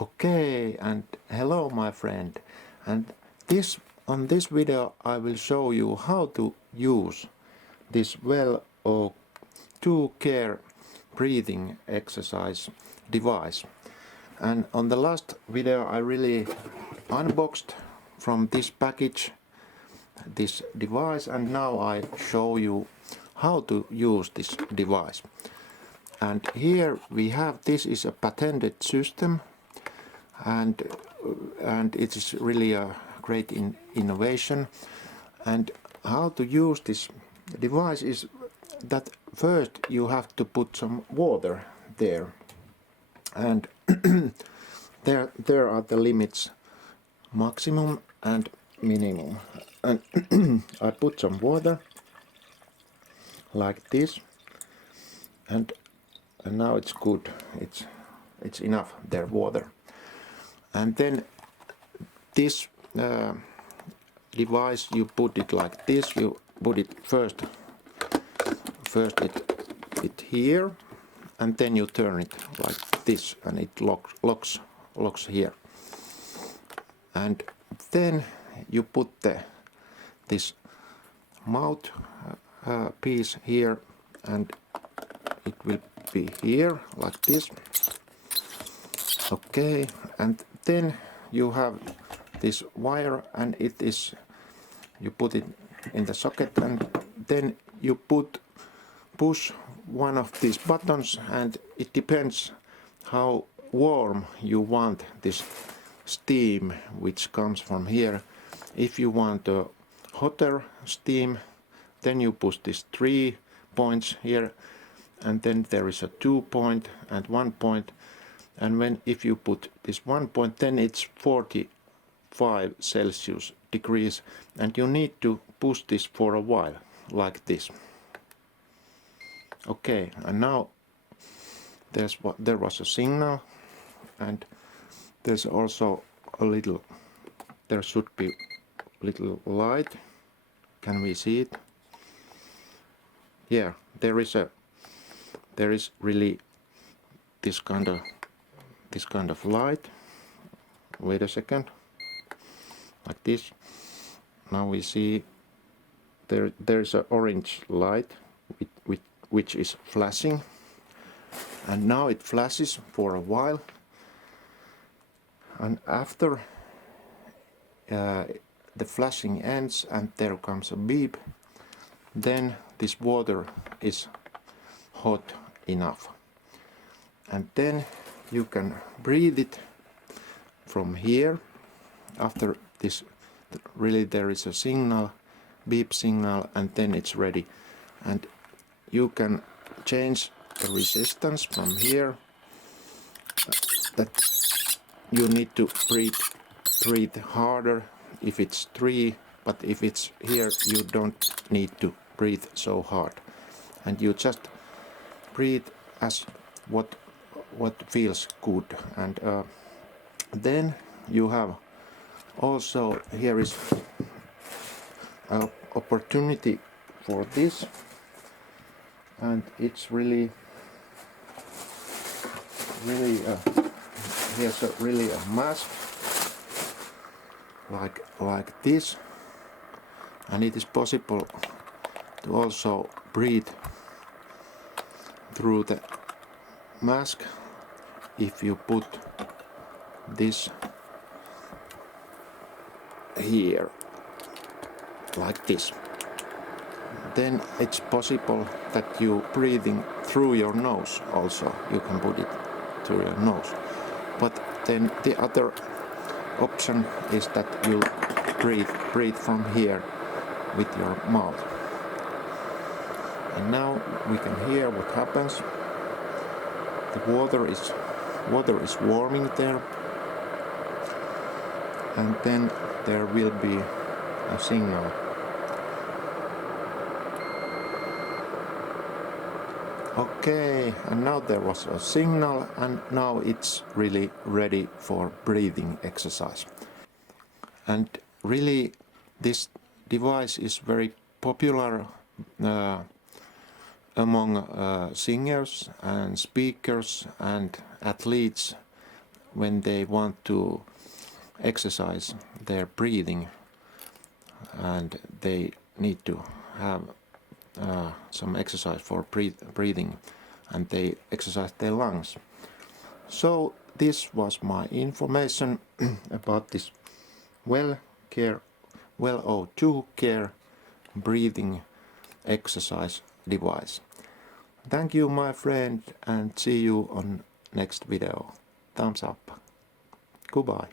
Okay, and hello my friend, and on this video I will show you how to use this WellO2 care breathing exercise device. And on the last video I really unboxed from this package this device, and now I show you how to use this device. And here we have, this is a patented system, and it is really a great innovation. And how to use this device is that first you have to put some water there, and there are the limits, maximum and minimum. And I put some water like this, and now it's good, it's enough there, water. And then this device, you put it like this, you put it first it here, and then you turn it like this, and it locks here. And then you put this mouth piece here, and it will be here like this. Okay, and then you have this wire, and you put it in the socket, and then you push one of these buttons, and it depends how warm you want this steam which comes from here. If you want a hotter steam, then you push these 3 points here, and then there is a 2 point and 1 point. And if you put this 1 point, then it's 45 Celsius degrees, and you need to push this for a while, like this. Okay, and now there was a signal, and there's also there should be a little light. Can we see it? Yeah, there is really this kind of light. Wait a second, like this. Now we see there's an orange light which is flashing, and now it flashes for a while, and after the flashing ends and there comes a beep, then this water is hot enough, and then you can breathe it from here. After this, really there is a signal, beep signal, and then it's ready. And you can change the resistance from here, that you need to breathe harder if it's 3, but if it's here you don't need to breathe so hard, and you just breathe as what feels good. And then you have also, here is an opportunity for this, and it's really here's really a mask like this, and it is possible to also breathe through the mask if you put this here like this. Then it's possible that you breathing through your nose also. You can put it through your nose, but then the other option is that you breathe from here with your mouth. And now we can hear what happens. The water is warming there, and then there will be a signal. Okay, and now there was a signal, and now it's really ready for breathing exercise. And really this device is very popular among singers and speakers and athletes when they want to exercise their breathing and they need to have some exercise for breathing, and they exercise their lungs. So this was my information about this WellO2 care breathing exercise device. Thank you, my friend, and see you on next video. Thumbs up. Goodbye.